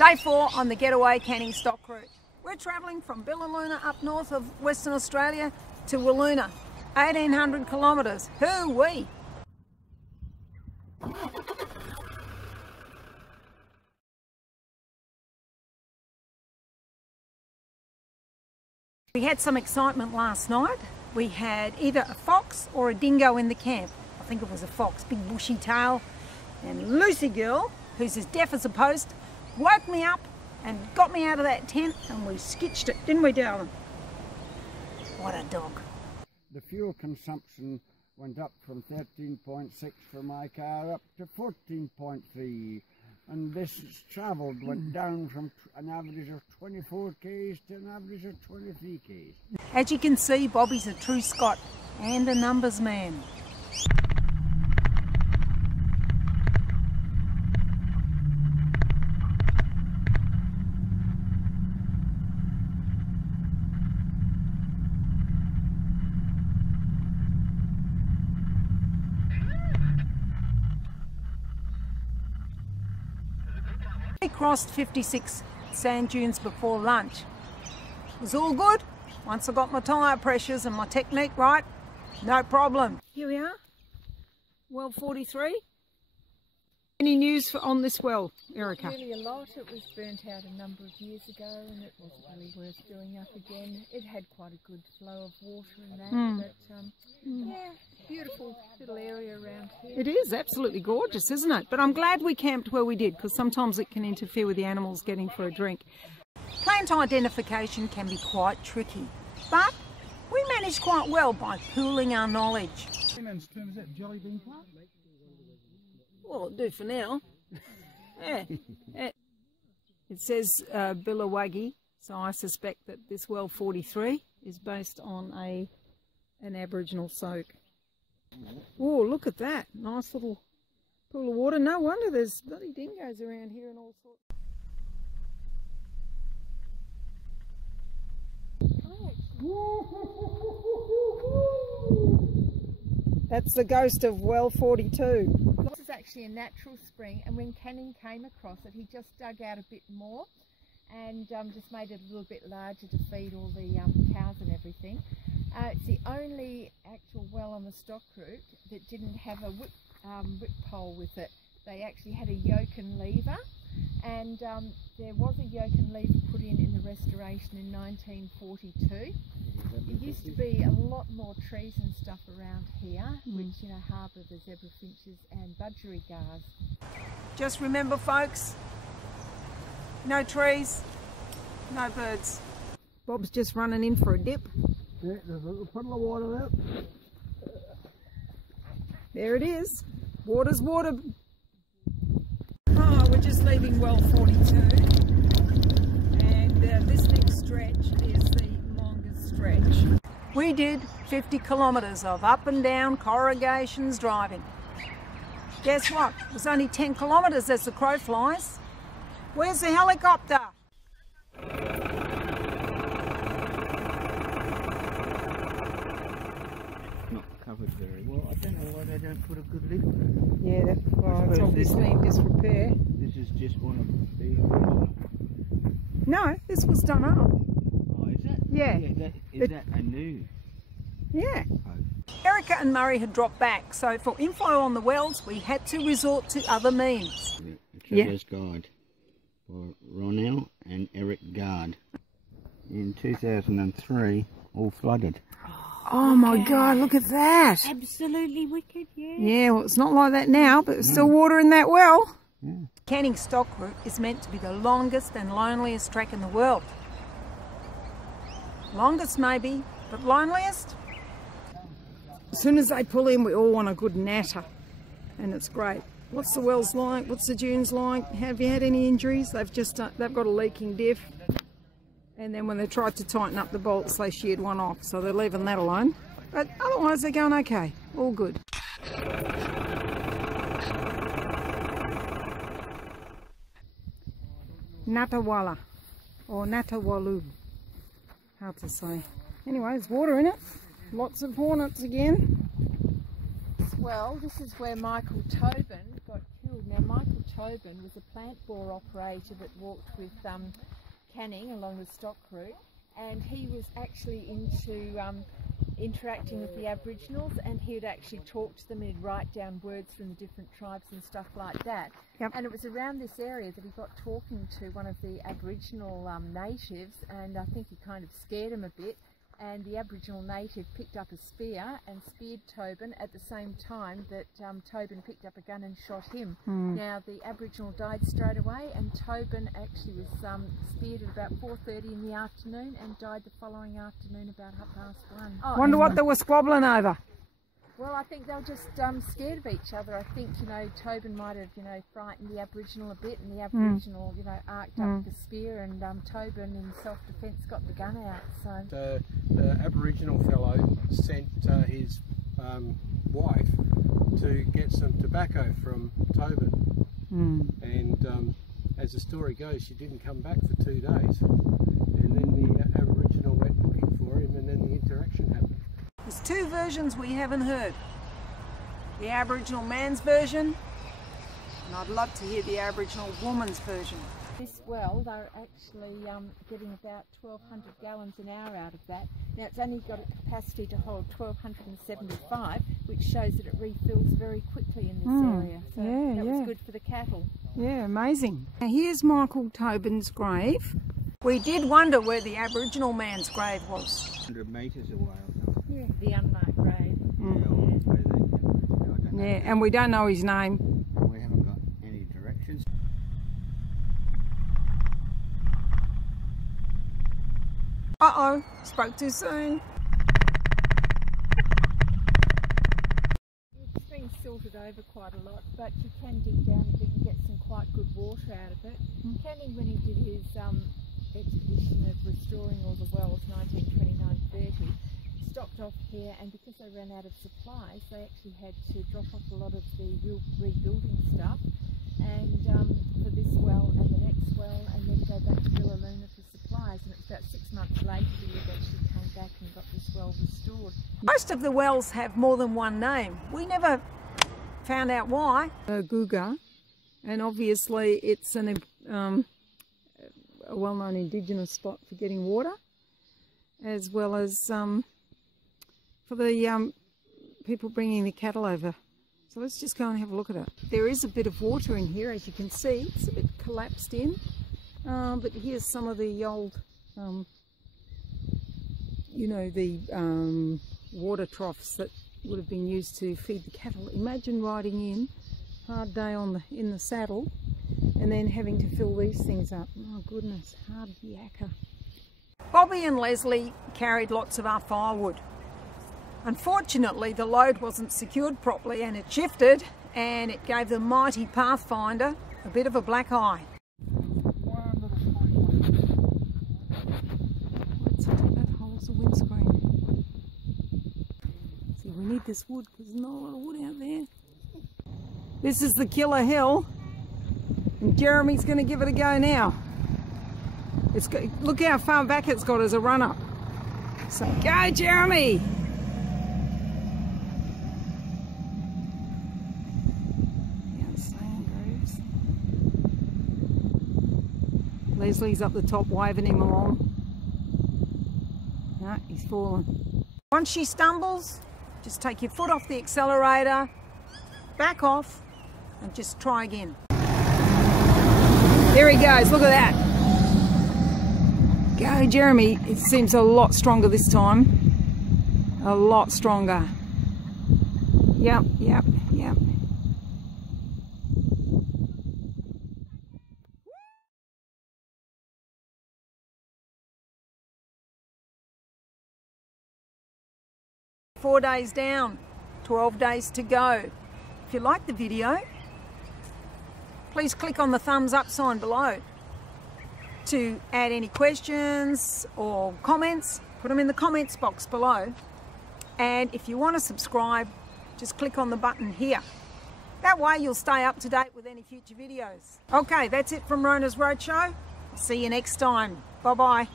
Day 4 on the Getaway Canning Stock Route. We're travelling from Billiluna up north of Western Australia to Wiluna, 1800 kilometres. Hoo-wee! We had some excitement last night. We had either a fox or a dingo in the camp. I think it was a fox, big bushy tail. And Lucy girl, who's as deaf as a post, woke me up and got me out of that tent, and we skitched it, didn't we, darling? What a dog. The fuel consumption went up from 13.6 for my car up to 14.3, and this travelled went down from an average of 24 k's to an average of 23 k's. As you can see, Bobby's a true Scot and a numbers man. We crossed 56 sand dunes before lunch. It was all good. Once I got my tyre pressures and my technique right, no problem. Here we are, well 43. Any news on this well, Erica? Not really a lot. It was burnt out a number of years ago and it wasn't really worth doing up again. It had quite a good flow of water in that, but yeah, beautiful little area around here. It is absolutely gorgeous, isn't it? But I'm glad we camped where we did, because sometimes it can interfere with the animals getting for a drink. Plant identification can be quite tricky, but we managed quite well by pooling our knowledge. In terms of that jelly bean plant? Well, it'll do for now. Yeah. It says Billiluna, so I suspect that this well 43 is based on an Aboriginal soak. Oh, look at that. Nice little pool of water. No wonder there's bloody dingoes around here and all sorts. That's the ghost of well 42. This is actually a natural spring, and when Canning came across it, he just dug out a bit more and just made it a little bit larger to feed all the cows and everything. It's the only actual well on the stock route that didn't have a whip pole with it. They actually had a yoke and lever, and there was a yoke and lever put in the restoration in 1942. There used to be a lot more trees and stuff around here, which, you know, harbour the zebra finches and budgerigars. Just remember, folks, no trees, no birds. Bob's just running in for a dip. Yeah, there's a little puddle of water there. There it is. Water's water. Oh, we're just leaving well 42. And this next stretch is the longest stretch. We did 50 kilometres of up and down corrugations driving. Guess what? It was only 10 kilometres as the crow flies. Where's the helicopter? Covered very well. I don't know why they don't put a good lid on it. Yeah, well, it's obviously in disrepair. This is just one of the... No, this was done up. Oh, is it? Yeah. Is that a new? Yeah. Oh. Erica and Murray had dropped back, so for info on the wells, we had to resort to other means. The Traveller's Guide for Rona and Eric Gard. In 2003, all flooded. Oh my God, look at that. Absolutely wicked, yeah. Yeah, well, it's not like that now, but there's still water in that well. Yeah. Canning Stock Route is meant to be the longest and loneliest track in the world. Longest maybe, but loneliest? As soon as they pull in, we all want a good natter, and it's great. What's the wells like? What's the dunes like? Have you had any injuries? They've got a leaking diff. And then when they tried to tighten up the bolts, they sheared one off, so they're leaving that alone. But otherwise, they're going okay. All good. Natawala, or Natawalu. Hard to say. Anyway, there's water in it. Lots of hornets again. Well, this is where Michael Tobin got killed Now, Michael Tobin was a plant bore operator that walked with Canning along the stock route, and he was actually into interacting with the Aboriginals, and he would actually talk to them and he'd write down words from the different tribes and stuff like that. Yep. And it was around this area that he got talking to one of the Aboriginal natives, and I think he kind of scared him a bit, and the Aboriginal native picked up a spear and speared Tobin at the same time that Tobin picked up a gun and shot him. Now, the Aboriginal died straight away, and Tobin actually was speared at about 4:30 in the afternoon and died the following afternoon about 1:30. Oh, Wonder what they were squabbling over. well, I think they were just scared of each other. I think, you know, Tobin might have, you know, frightened the Aboriginal a bit, and the Aboriginal, you know, arced up the spear, and Tobin in self-defence got the gun out. So the Aboriginal fellow sent his wife to get some tobacco from Tobin, and as the story goes, she didn't come back for 2 days, and then the Aboriginal went looking for him, and then the interaction happened. There's two versions we haven't heard. The Aboriginal man's version, and I'd love to hear the Aboriginal woman's version. this well, they're actually getting about 1,200 gallons an hour out of that. Now, it's only got a capacity to hold 1,275, which shows that it refills very quickly in this area. So that was good for the cattle. Yeah, amazing. Now here's Michael Tobin's grave. We did wonder where the Aboriginal man's grave was. 100 metres away. Yeah, the unmarked grave. Yeah, and we don't know his name. We haven't got any directions. Uh-oh, spoke too soon. It's been silted over quite a lot, but you can dig down a bit and get some quite good water out of it. Canning, when he did his expedition of restoring all the wells, 1929-30, stopped off here, and because they ran out of supplies, they actually had to drop off a lot of the rebuilding stuff, and for this well and the next well, and then go back to Billiluna for supplies. And it's about 6 months later that he eventually came back and got this well restored. Most of the wells have more than one name. We never found out why. Guga, and obviously it's a well-known indigenous spot for getting water, as well as for the people bringing the cattle over. So let's just go and have a look at it. There is a bit of water in here, as you can see. It's a bit collapsed in, but here's some of the old, you know, the water troughs that would have been used to feed the cattle. Imagine riding in, hard day in the saddle, and then having to fill these things up. Oh goodness, hard yakka. Bobby and Leslie carried lots of our firewood. Unfortunately, the load wasn't secured properly and it shifted, and it gave the mighty Pathfinder a bit of a black eye. That holds the windscreen. See, we need this wood because there's not a lot of wood out there. This is the killer hill, and Jeremy's going to give it a go now. Look how far back it's got as a run-up. So go, Jeremy! Leslie's up the top waving him along. No, he's fallen. Once she stumbles, just take your foot off the accelerator, back off, and just try again. There he goes, look at that. Go, Jeremy. It seems a lot stronger this time. A lot stronger. Yep, yep, yep. Four days down, 12 days to go. If you like the video, please click on the thumbs up sign below to add any questions or comments. Put them in the comments box below. And if you want to subscribe, just click on the button here. That way you'll stay up to date with any future videos. Okay, that's it from Rona's Roadshow. See you next time. Bye-bye.